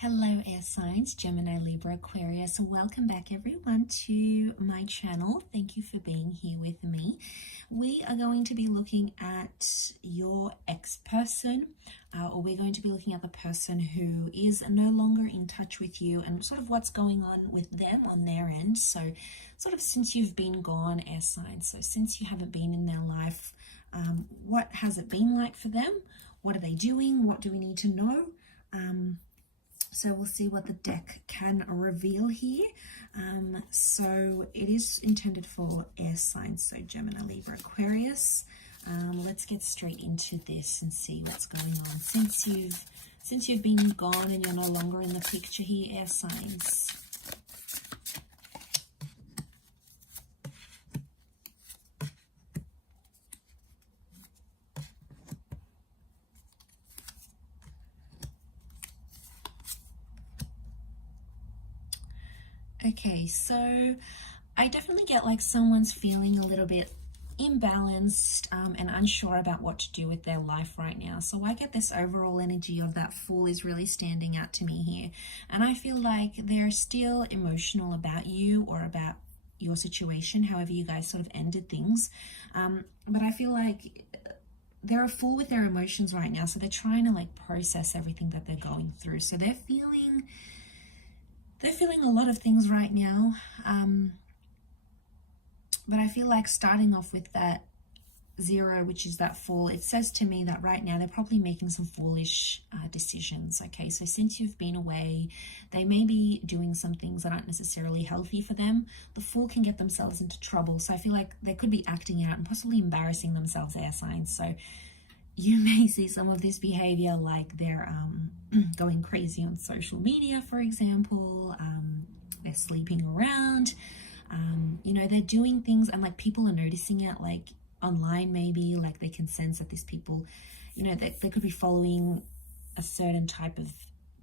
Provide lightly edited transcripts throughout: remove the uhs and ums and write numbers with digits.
Hello air signs, Gemini, Libra, Aquarius. Welcome back everyone to my channel. Thank you for being here with me. We are going to be looking at your ex-person, or we're going to be looking at the person who is no longer in touch with you and sort of what's going on with them on their end. So sort of since you've been gone, air signs, so since you haven't been in their life, what has it been like for them? What are they doing? What do we need to know? So we'll see what the deck can reveal here. So it is intended for air signs, so Gemini, Libra, Aquarius. Let's get straight into this and see what's going on. Since you've been gone and you're no longer in the picture here, air signs. Okay, so I definitely get like someone's feeling a little bit imbalanced and unsure about what to do with their life right now. So I get this overall energy of that Fool is really standing out to me here. And I feel like they're still emotional about you or about your situation, however you guys sort of ended things. But I feel like they're a fool with their emotions right now. So they're trying to like process everything that they're going through. So they're feeling a lot of things right now, but I feel like starting off with that 0, which is that Fool, it says to me that right now they're probably making some foolish decisions. Okay, so since you've been away, they may be doing some things that aren't necessarily healthy for them. The Fool can get themselves into trouble, so I feel like they could be acting out and possibly embarrassing themselves, air signs. So you may see some of this behavior like they're going crazy on social media, for example. They're sleeping around. You know, they're doing things and like people are noticing it, like online maybe, like they can sense that these people, you know, they could be following a certain type of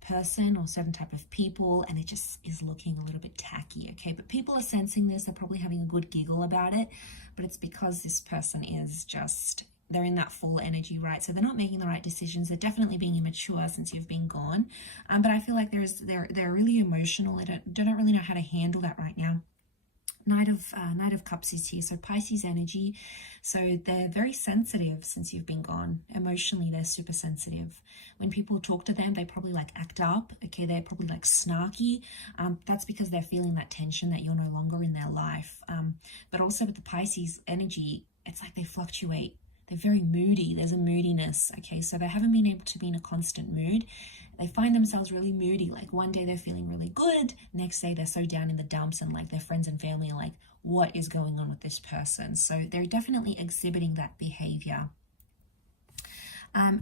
person or certain type of people, and it just is looking a little bit tacky. Okay, but people are sensing this. They're probably having a good giggle about it, but it's because this person is just, they're in that Fool energy, right? So they're not making the right decisions. They're definitely being immature since you've been gone. But I feel like they're really emotional. They don't really know how to handle that right now. Knight of Cups is here, so Pisces energy. So they're very sensitive since you've been gone. Emotionally, they're super sensitive. When people talk to them, they probably like act up. Okay, they're probably like snarky. That's because they're feeling that tension that you're no longer in their life. But also with the Pisces energy, it's like they fluctuate. They're very moody. There's a moodiness. Okay, so they haven't been able to be in a constant mood. They find themselves really moody. Like one day they're feeling really good. Next day they're so down in the dumps, and like their friends and family are like, what is going on with this person? So they're definitely exhibiting that behavior.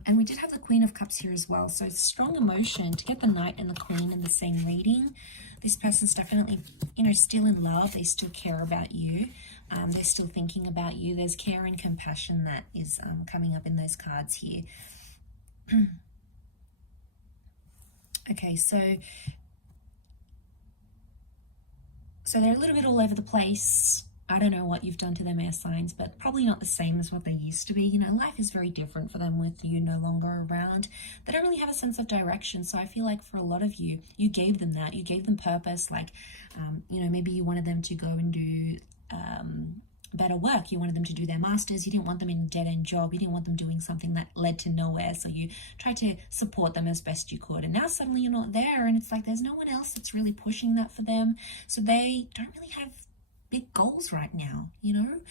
And we did have the Queen of Cups here as well. So strong emotion. To get the Knight and the Queen in the same reading, this person's definitely, you know, still in love. They still care about you. They're still thinking about you. There's care and compassion that is coming up in those cards here. Okay, so they're a little bit all over the place. I don't know what you've done to them, air signs, but probably not the same as what they used to be. You know, life is very different for them with you no longer around. They don't really have a sense of direction. So I feel like for a lot of you, you gave them that. You gave them purpose. Like, you know, maybe you wanted them to go and do better work. You wanted them to do their masters. You didn't want them in a dead-end job. You didn't want them doing something that led to nowhere. So you tried to support them as best you could. And now suddenly you're not there, and it's like there's no one else that's really pushing that for them. So they don't really have big goals right now, you know.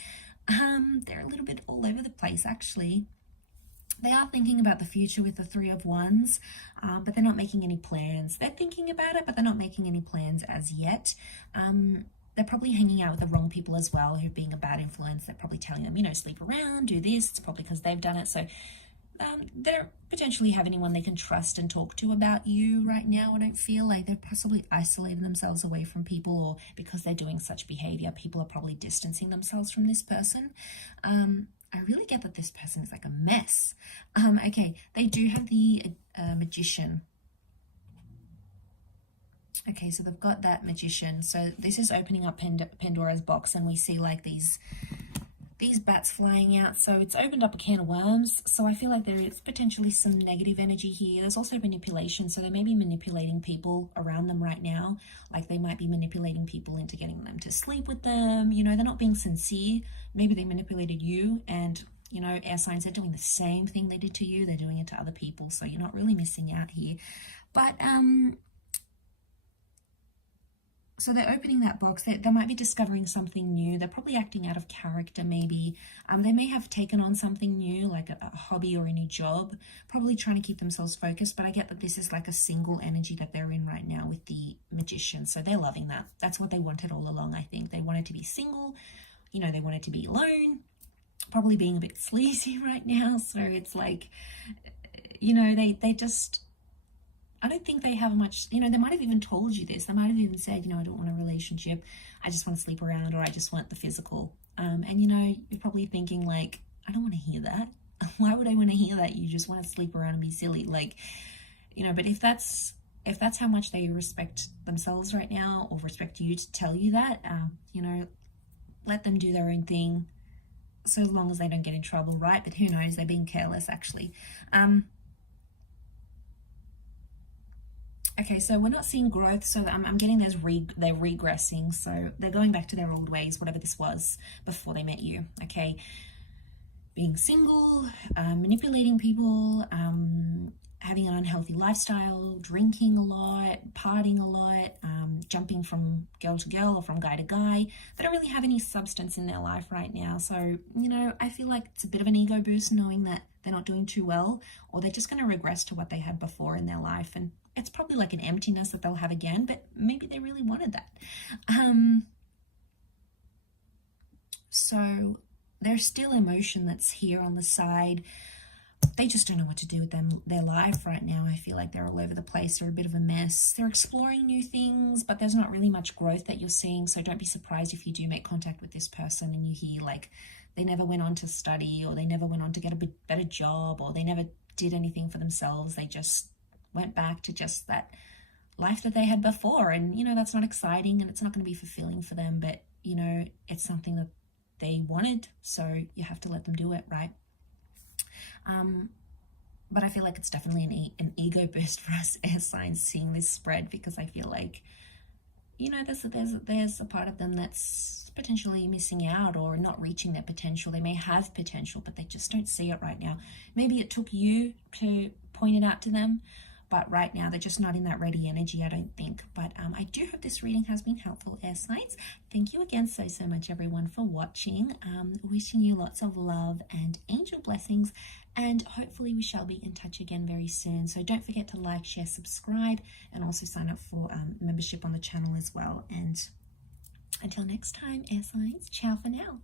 They're a little bit all over the place, actually. They are thinking about the future with the 3 of Wands, but they're not making any plans. They're thinking about it, but they're not making any plans as yet. They're probably hanging out with the wrong people as well, who are being a bad influence. They're probably telling them, you know, sleep around, do this. It's probably because they've done it. So they don't potentially have anyone they can trust and talk to about you right now. I don't feel like they're possibly isolating themselves away from people, or because they're doing such behavior, people are probably distancing themselves from this person. I really get that this person is like a mess. Okay, they do have the Magician. Okay, so they've got that Magician. So this is opening up Pandora's box, and we see like these these bats flying out, so it's opened up a can of worms. So I feel like there is potentially some negative energy here. There's also manipulation, so they may be manipulating people around them right now. Like they might be manipulating people into getting them to sleep with them. You know, they're not being sincere. Maybe they manipulated you, and you know, air signs, they're doing the same thing they did to you, they're doing it to other people, so you're not really missing out here. But so they're opening that box. They might be discovering something new. They're probably acting out of character, maybe. They may have taken on something new, like a hobby or a new job, probably trying to keep themselves focused. But I get that this is like a single energy that they're in right now with the Magician. So they're loving that. That's what they wanted all along, I think. They wanted to be single. You know, they wanted to be alone. Probably being a bit sleazy right now. So it's like, you know, they just... I don't think they have much, you know, they might have even told you this. They might have even said, you know, I don't want a relationship. I just want to sleep around, or I just want the physical. And, you know, you're probably thinking like, I don't want to hear that. Why would I want to hear that? You just want to sleep around and be silly. Like, you know, but if that's how much they respect themselves right now, or respect you to tell you that, you know, let them do their own thing, so long as they don't get in trouble, right? But who knows, they're being careless actually. Okay, so we're not seeing growth, so I'm getting they're regressing, so they're going back to their old ways, whatever this was before they met you, okay? Being single, manipulating people, having an unhealthy lifestyle, drinking a lot, partying a lot, jumping from girl to girl or from guy to guy. They don't really have any substance in their life right now, so, you know, I feel like it's a bit of an ego boost knowing that they're not doing too well, or they're just going to regress to what they had before in their life, and it's probably like an emptiness that they'll have again, but maybe they really wanted that. So there's still emotion that's here on the side. They just don't know what to do with their life right now. I feel like they're all over the place. They're a bit of a mess. They're exploring new things, but there's not really much growth that you're seeing. So don't be surprised if you do make contact with this person and you hear like they never went on to study, or they never went on to get a bit better job, or they never did anything for themselves. They just went back to just that life that they had before. And, you know, that's not exciting and it's not going to be fulfilling for them, but, you know, it's something that they wanted. So you have to let them do it, right? But I feel like it's definitely an ego boost for us air signs seeing this spread, because I feel like, you know, there's a part of them that's potentially missing out or not reaching their potential. They may have potential, but they just don't see it right now. Maybe it took you to point it out to them, but right now they're just not in that ready energy, I don't think. But I do hope this reading has been helpful, air signs. Thank you again so much, everyone, for watching. Wishing you lots of love and angel blessings, and hopefully we shall be in touch again very soon. So don't forget to like, share, subscribe, and also sign up for membership on the channel as well. And until next time, air signs, ciao for now.